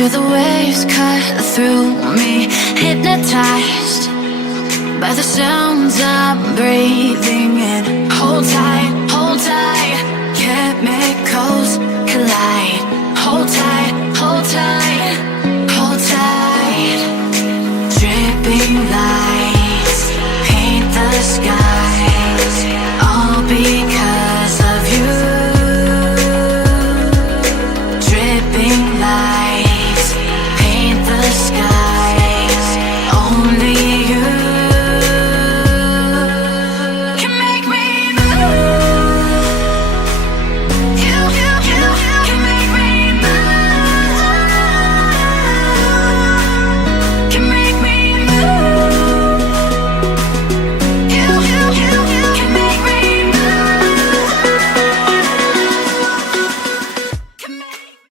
Feel the waves cut through me, hypnotized by the sounds I'm breathing in. Hold tight, chemicals collide. Hold tight,